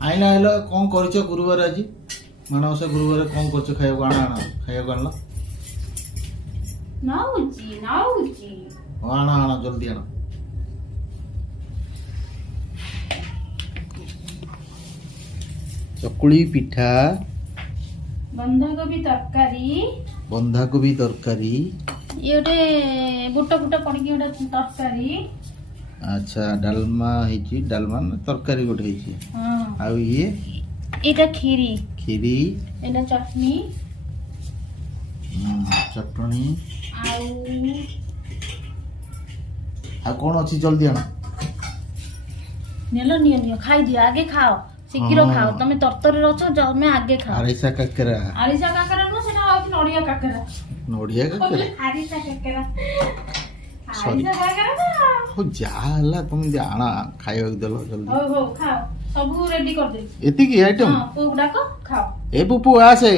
ଆଇଲା ଆଇଲା କଣ କରିଛ ଗୁରୁବାର ଆଜି ମାଣବସା ଗୁରୁବାର କଣ କରିଛ ଖାଇବାକୁ ଖାଇବାକୁ ଆଣିଲ ଆଣ ଜଲ୍ଦି ଆଣ ଚକୁଳି ପିଠା ବନ୍ଧାକୋବି ତରକାରୀ ଗୋଟେ ବୁଟ ବୁଟ ପଡିକି ଗୋଟେ ତରକାରୀ ଆଚ୍ଛା ଡାଲମା ହେଇଛି ଡାଲମା ନା ତରକାରୀ ଗୋଟେ ହେଇଛି ଆଉ ଇଏ ଏଇଟା କ୍ଷୀରି ଏଇଟା ଚଟଣି ଆଉ କଣ ଅଛି ଜଲ୍ଦି ଆଣ ନିଅ ଖାଇଦିଅ ଆଗେ ଖାଅ ଶୀଘ୍ର ଖାଅ ତମେ ତରତରରେ ଅଛ ତମେ ଆଗେ ଖାଅ ଆରିସା କାକରା ନୁହଁ ସେଟା ହଉଛି ନଡ଼ିଆ କାକରା ଆରିସା କାକରା ହଉ ଯାହା ହେଲା ତମେ ଆଣ ଖାଇବାକୁ ଦେଲ ଜଲ୍ଦି ହଉ ଖାଅ ସବୁ ରେଡି କରିଦେଇଛି ଏତିକି ଆଇଟମ ପୁଅକୁ ଡାକ ଖାଅ ଏ ପୁପୁ ଆସେ